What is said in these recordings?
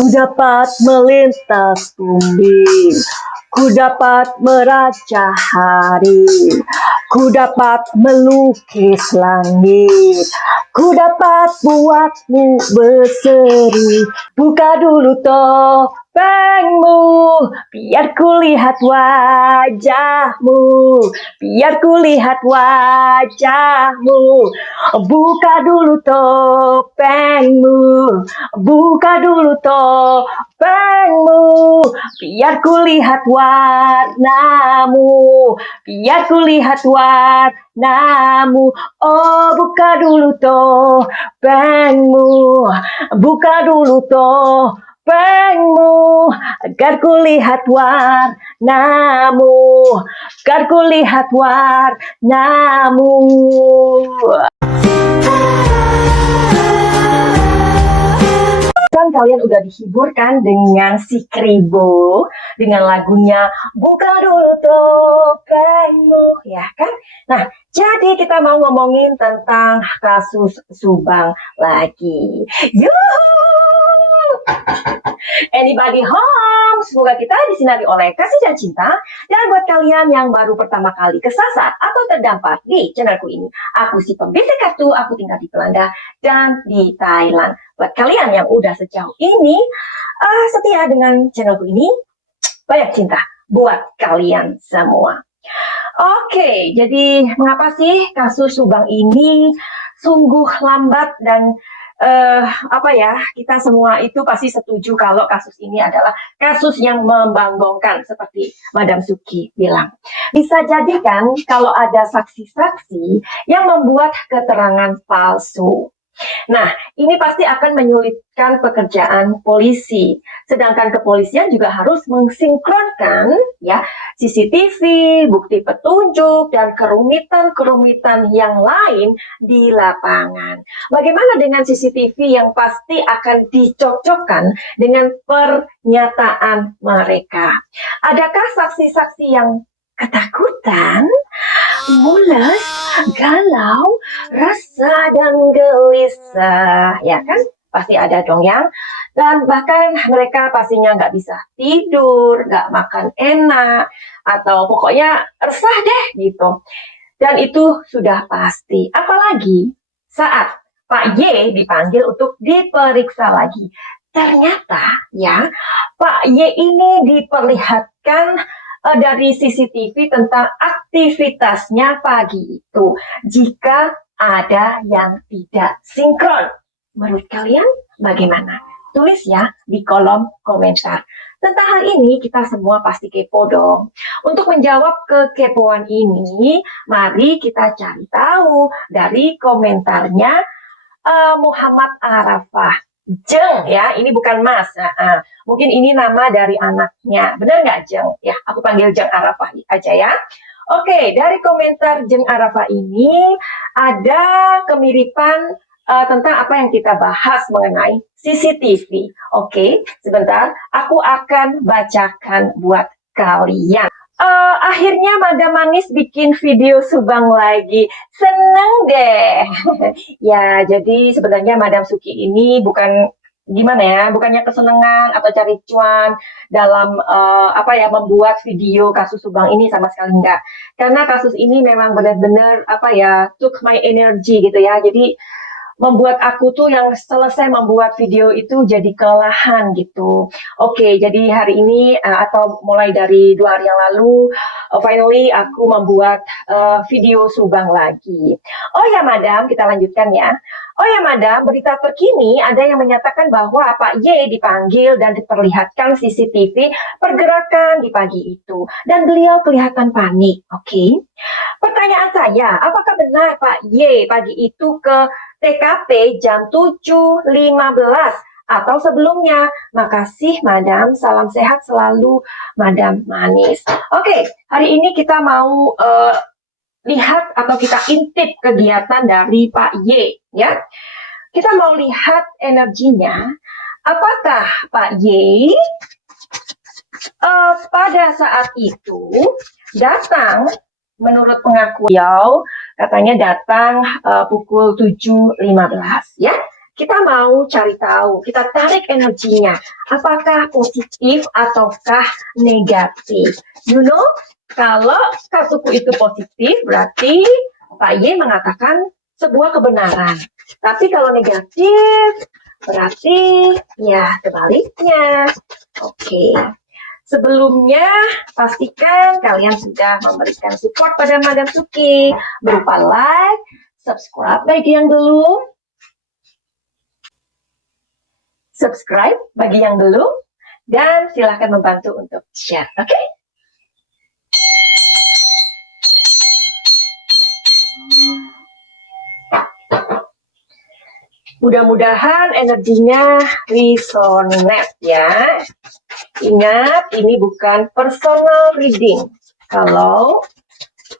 Ku dapat melintas bumi, ku dapat meraca hari, ku dapat melukis langit, ku dapat buatmu berseri. Buka dulu topengmu, biar ku lihat wajahmu, biar ku lihat wajahmu. Buka dulu topengmu, buka dulu topengmu, biar ku lihat warnamu, biar ku lihat warnamu. Oh, buka dulu topengmu, buka dulu topengmu, agar ku lihat warnamu, agar ku lihat warnamu. Kan kalian udah dihibur kan dengan si Kribo, dengan lagunya Buka Dulu Topengmu, ya kan? Nah, jadi kita mau ngomongin tentang kasus Subang lagi. Yuhuu! Anybody home? Semoga kita disinari oleh kasih dan cinta. Dan buat kalian yang baru pertama kali kesasar atau terdampar di channelku ini, aku si pembisik kartu, aku tinggal di Belanda dan di Thailand. Buat kalian yang udah sejauh ini setia dengan channelku ini, banyak cinta buat kalian semua. Oke, jadi mengapa sih kasus Subang ini sungguh lambat dan kita semua itu pasti setuju kalau kasus ini adalah kasus yang membanggakan seperti Madam Suki bilang. Bisa jadi kan kalau ada saksi-saksi yang membuat keterangan palsu. Nah, ini pasti akan menyulitkan pekerjaan polisi. Sedangkan kepolisian juga harus mensinkronkan ya CCTV, bukti petunjuk, dan kerumitan-kerumitan yang lain di lapangan. Bagaimana dengan CCTV yang pasti akan dicocokkan dengan pernyataan mereka? Adakah saksi-saksi yang ketakutan, mules, galau, resah dan gelisah, ya kan? Pasti ada dong yang, dan bahkan mereka pastinya nggak bisa tidur, nggak makan enak, atau pokoknya resah deh gitu. Dan itu sudah pasti, apalagi saat Pak Y dipanggil untuk diperiksa lagi. Ternyata ya, Pak Y ini diperlihatkan dari CCTV tentang aktivitasnya pagi itu. Jika ada yang tidak sinkron, menurut kalian bagaimana? Tulis ya di kolom komentar. Tentang hal ini kita semua pasti kepo dong. Untuk menjawab kekepoan ini, mari kita cari tahu dari komentarnya Muhammad Arafah. Jeng ya, ini bukan Mas. Mungkin ini nama dari anaknya. Benar nggak Jeng? Ya, aku panggil Jeng Arafah aja ya. Oke, dari komentar Jeng Arafah ini ada kemiripan tentang apa yang kita bahas mengenai CCTV. Oke, sebentar. Aku akan bacakan buat kalian. Akhirnya Madam Manis bikin video Subang lagi. Seneng deh. Ya, jadi sebenarnya Madam Suki ini bukan gimana ya, bukannya kesenangan atau cari cuan dalam membuat video kasus Subang ini, sama sekali enggak. Karena kasus ini memang benar-benar took my energy gitu ya. Jadi membuat aku tuh yang selesai membuat video itu jadi kelelahan gitu. Oke, jadi hari ini atau mulai dari 2 hari yang lalu, finally aku membuat video Subang lagi. Oh ya Madam, kita lanjutkan ya. Oh ya Madam, berita terkini ada yang menyatakan bahwa Pak Y dipanggil dan diperlihatkan CCTV pergerakan di pagi itu. Dan beliau kelihatan panik, oke? Pertanyaan saya, apakah benar Pak Y pagi itu ke TKP jam 7.15 atau sebelumnya? Makasih Madam, salam sehat selalu Madam Manis. Oke, hari ini kita mau lihat atau kita intip kegiatan dari Pak Y ya. Kita mau lihat energinya. Apakah Pak Y pada saat itu datang, menurut pengakuan katanya datang pukul 7.15 ya. kita mau cari tahu, kita tarik energinya, apakah positif ataukah negatif. You know, kalau kartuku itu positif, berarti Pak Y mengatakan sebuah kebenaran. Tapi kalau negatif, berarti ya sebaliknya. Oke. Sebelumnya, pastikan kalian sudah memberikan support pada Madam Suki berupa like, subscribe bagi yang belum, dan silahkan membantu untuk share, oke? Mudah-mudahan energinya resonate ya. Ingat, ini bukan personal reading. Kalau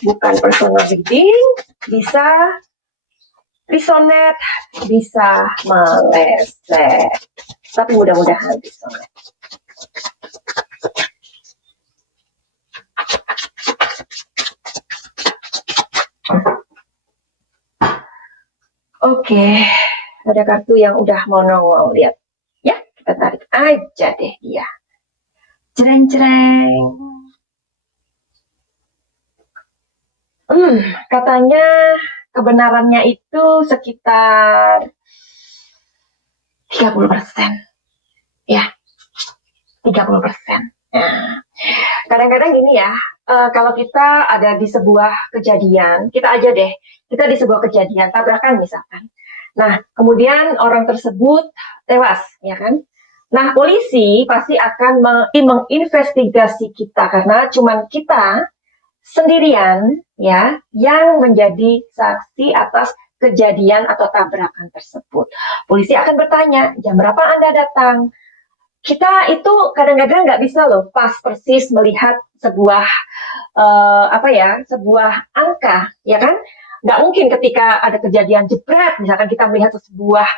bukan personal reading, bisa resonate, bisa meleset. Tapi mudah-mudahan resonate. Oke, ada kartu yang udah mau nongol, lihat. Ya, kita tarik aja deh dia. Jreng-jreng. Katanya kebenarannya itu sekitar 30%. Ya, 30%. Nah, kadang-kadang gini ya, kalau kita ada di sebuah kejadian, kita di sebuah kejadian, tabrakan misalkan. Nah, kemudian orang tersebut tewas, ya kan? Nah, polisi pasti akan menginvestigasi kita, karena cuma kita sendirian ya yang menjadi saksi atas kejadian atau tabrakan tersebut. Polisi akan bertanya, jam berapa Anda datang? Kita itu kadang-kadang nggak bisa loh pas persis melihat sebuah sebuah angka, ya kan? Nggak mungkin ketika ada kejadian jebret, misalkan kita melihat sebuah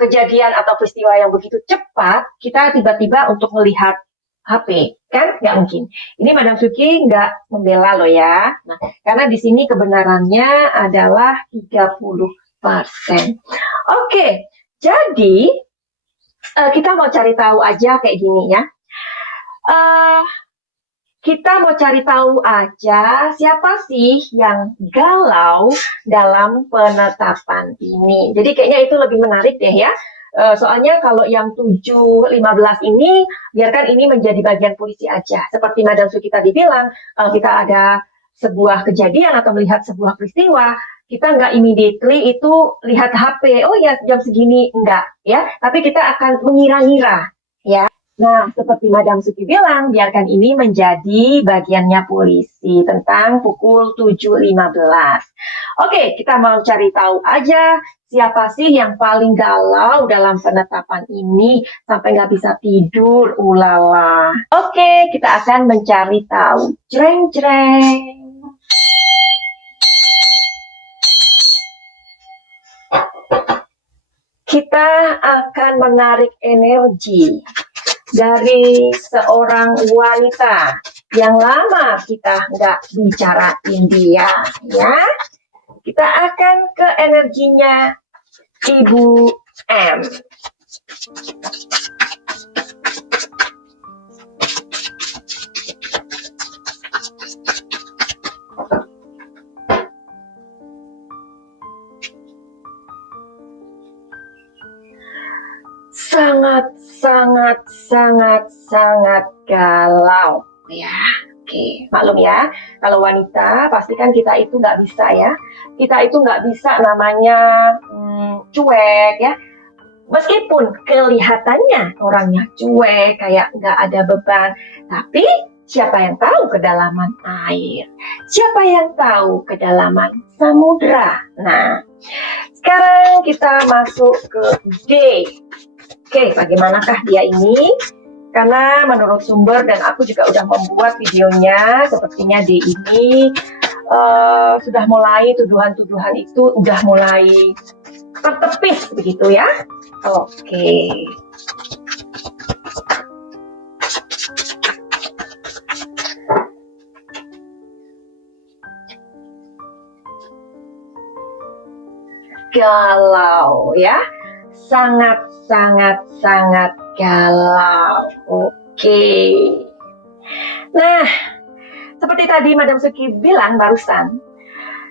kejadian atau peristiwa yang begitu cepat, kita tiba-tiba untuk melihat HP, kan? Nggak mungkin. Ini Madam Suki nggak membela loh ya. Nah, karena di sini kebenarannya adalah 30%. Oke, jadi kita mau cari tahu aja kayak gini ya. Kita mau cari tahu aja siapa sih yang galau dalam penetapan ini. Jadi kayaknya itu lebih menarik deh ya. Soalnya kalau yang 7-15 ini, biarkan ini menjadi bagian polisi aja. Seperti Madam Suki tadi bilang, kalau kita ada sebuah kejadian atau melihat sebuah peristiwa, kita nggak immediately itu lihat HP, oh ya jam segini, enggak ya. Tapi kita akan mengira-ngira ya. Nah, seperti Madam Suki bilang, biarkan ini menjadi bagiannya polisi tentang pukul 7.15. Oke, kita mau cari tahu aja siapa sih yang paling galau dalam penetapan ini sampai nggak bisa tidur, ulala. Oke, kita akan mencari tahu. Jreng-jreng. Kita akan menarik energi dari seorang wanita yang lama kita nggak bicarain dia, ya. Kita akan ke energinya Ibu M. sangat galau ya. Oke, maklum ya, kalau wanita pastikan kita itu nggak bisa ya, kita itu nggak bisa namanya cuek ya, meskipun kelihatannya orangnya cuek, kayak nggak ada beban, tapi siapa yang tahu kedalaman air, siapa yang tahu kedalaman samudra. Nah, sekarang kita masuk ke D. Oke, bagaimanakah dia ini? Karena menurut sumber dan aku juga udah membuat videonya, sepertinya D ini sudah mulai tuduhan-tuduhan itu udah mulai tertepis begitu ya. Oke. Galau ya. sangat galau. Oke. Nah, seperti tadi Madam Suki bilang barusan,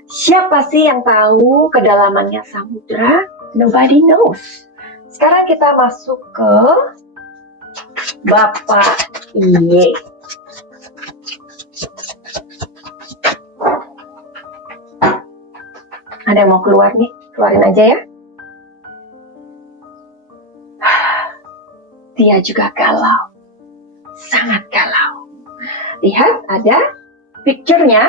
siapa sih yang tahu kedalamannya samudra? Nobody knows. Sekarang kita masuk ke Bapak Iye. Ada yang mau keluar nih? Keluarin aja ya. Dia juga galau. Sangat galau. Lihat, ada picture-nya.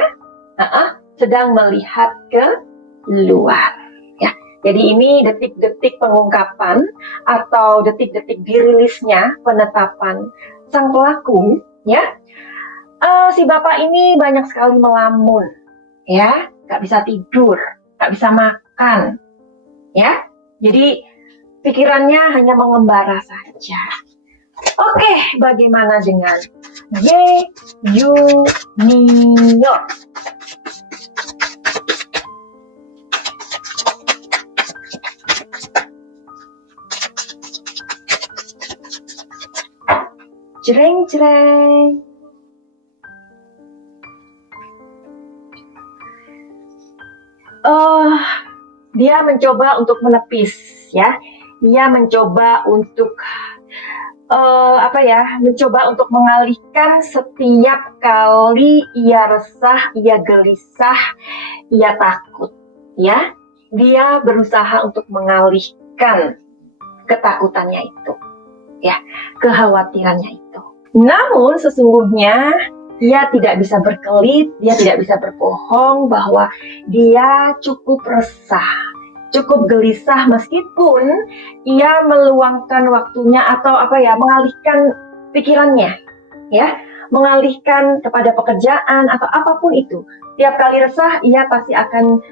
Sedang melihat ke luar. Ya, jadi ini detik-detik pengungkapan atau detik-detik dirilisnya penetapan sang pelaku. Ya, si bapak ini banyak sekali melamun. Ya, nggak bisa tidur, nggak bisa makan. Ya, jadi pikirannya hanya mengembara saja. Oke, bagaimana dengan Ye Junior? Jreng. Dia mencoba untuk menepis, ya. Dia mencoba untuk mencoba untuk mengalihkan setiap kali ia resah, ia gelisah, ia takut, ya. Dia berusaha untuk mengalihkan ketakutannya itu, ya, kekhawatirannya itu. Namun sesungguhnya dia tidak bisa berkelit, dia tidak bisa berbohong bahwa dia cukup resah, cukup gelisah meskipun ia meluangkan waktunya atau mengalihkan pikirannya, ya, mengalihkan kepada pekerjaan atau apapun itu. Tiap kali resah ia pasti akan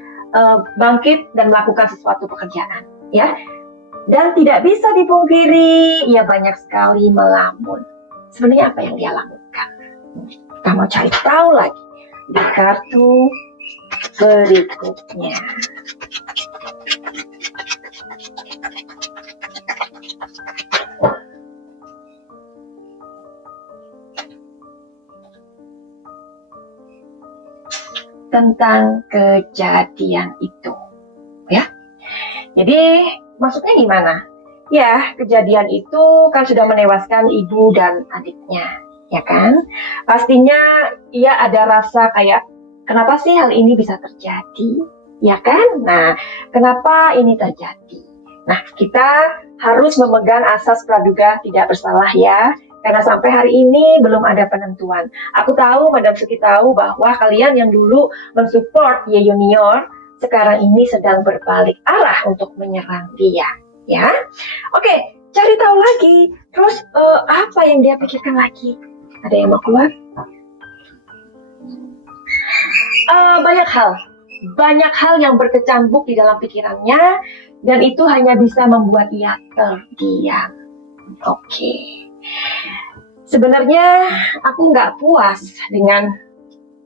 bangkit dan melakukan sesuatu pekerjaan, ya. Dan tidak bisa dipungkiri ia banyak sekali melamun. Sebenarnya apa yang dia lakukan? Kita mau cari tahu lagi di kartu berikutnya. Tentang kejadian itu, ya. Jadi maksudnya gimana? Ya, kejadian itu kan sudah menewaskan ibu dan adiknya, ya kan? Pastinya ia ada rasa kayak, kenapa sih hal ini bisa terjadi, ya kan? Nah, kenapa ini terjadi? Nah, kita harus memegang asas praduga tidak bersalah, ya. Karena sampai hari ini belum ada penentuan. Aku tahu, Madam Suki tahu bahwa kalian yang dulu mensupport Ye Junior, sekarang ini sedang berbalik arah untuk menyerang dia, ya. Oke, cari tahu lagi. Terus apa yang dia pikirkan lagi? Ada yang mau keluar? Banyak hal yang berkecambuk di dalam pikirannya, dan itu hanya bisa membuat ia terdiam. Oke. Sebenarnya aku nggak puas dengan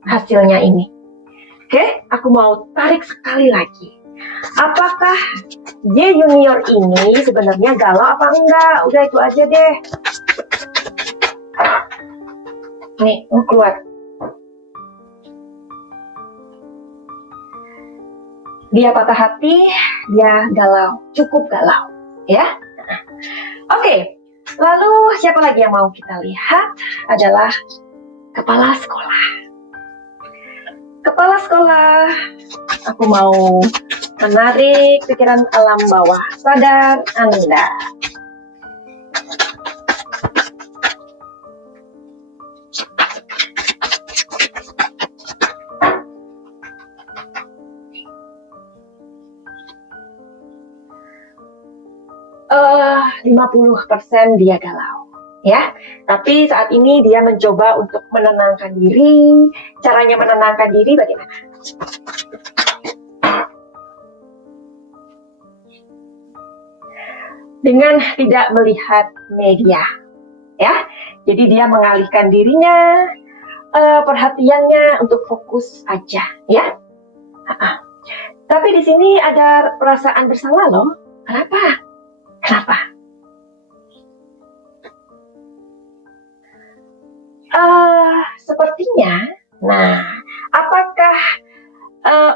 hasilnya ini. Oke, aku mau tarik sekali lagi. Apakah Ye Junior ini sebenarnya galau apa enggak? Udah itu aja deh. Nih, mau keluar. Dia patah hati, dia galau, cukup galau, ya. Oke. Lalu siapa lagi yang mau kita lihat adalah kepala sekolah. Kepala sekolah, aku mau menarik pikiran alam bawah sadar Anda. Uh, 50% dia galau, ya. Tapi saat ini dia mencoba untuk menenangkan diri. Caranya menenangkan diri bagaimana? Dengan tidak melihat media, ya. Jadi dia mengalihkan dirinya, perhatiannya untuk fokus aja, ya. Tapi di sini ada perasaan bersalah loh. Kenapa? Kenapa? Sepertinya, nah, apakah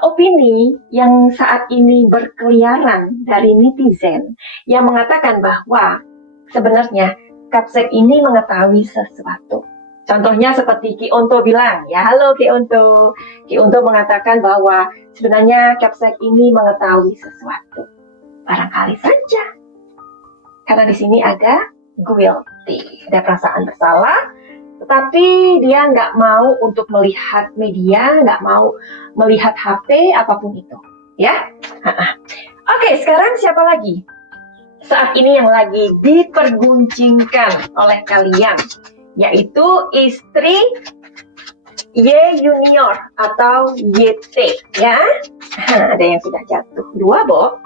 opini yang saat ini berkeliaran dari netizen yang mengatakan bahwa sebenarnya Kapsek ini mengetahui sesuatu. Contohnya seperti Ki Onto bilang, ya halo Ki Onto. Ki Onto mengatakan bahwa sebenarnya Kapsek ini mengetahui sesuatu. Barangkali saja. Karena di sini ada guilty, ada perasaan bersalah, tetapi dia nggak mau untuk melihat media, nggak mau melihat HP, apapun itu. Ya, Oke, sekarang siapa lagi? Saat ini yang lagi diperguncingkan oleh kalian, yaitu istri Y Junior atau YT, ya. Ada yang sudah jatuh. 2, Bo.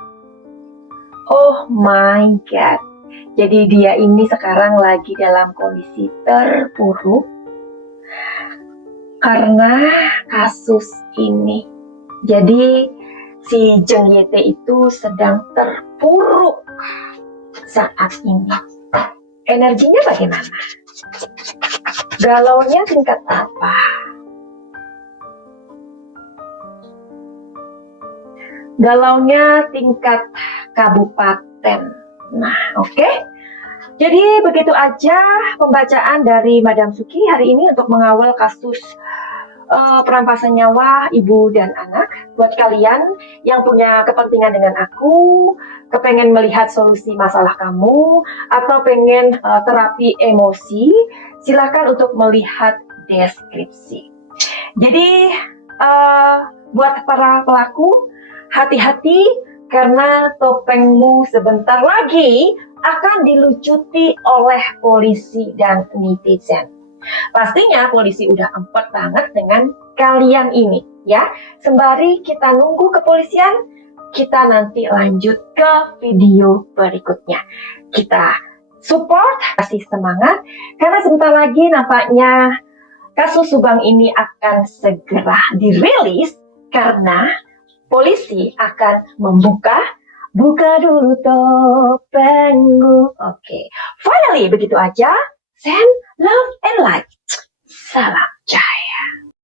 Oh my God. Jadi dia ini sekarang lagi dalam kondisi terpuruk karena kasus ini. Jadi si Jeng Yete itu sedang terpuruk saat ini. Energinya bagaimana? Galaunya tingkat apa? Galaunya tingkat kabupaten. Nah, oke. Jadi begitu aja pembacaan dari Madam Suki hari ini untuk mengawal kasus perampasan nyawa ibu dan anak. Buat kalian yang punya kepentingan dengan aku, kepengen melihat solusi masalah kamu, atau pengen terapi emosi, silakan untuk melihat deskripsi. Jadi buat para pelaku, hati-hati karena topengmu sebentar lagi akan dilucuti oleh polisi dan netizen. Pastinya polisi udah empet banget dengan kalian ini, ya. Sembari kita nunggu kepolisian, kita nanti lanjut ke video berikutnya. Kita support, kasih semangat, karena sebentar lagi nampaknya kasus Subang ini akan segera dirilis karena polisi akan buka dulu topengmu. Oke. Finally, begitu aja. Send love and light. Salam Jai.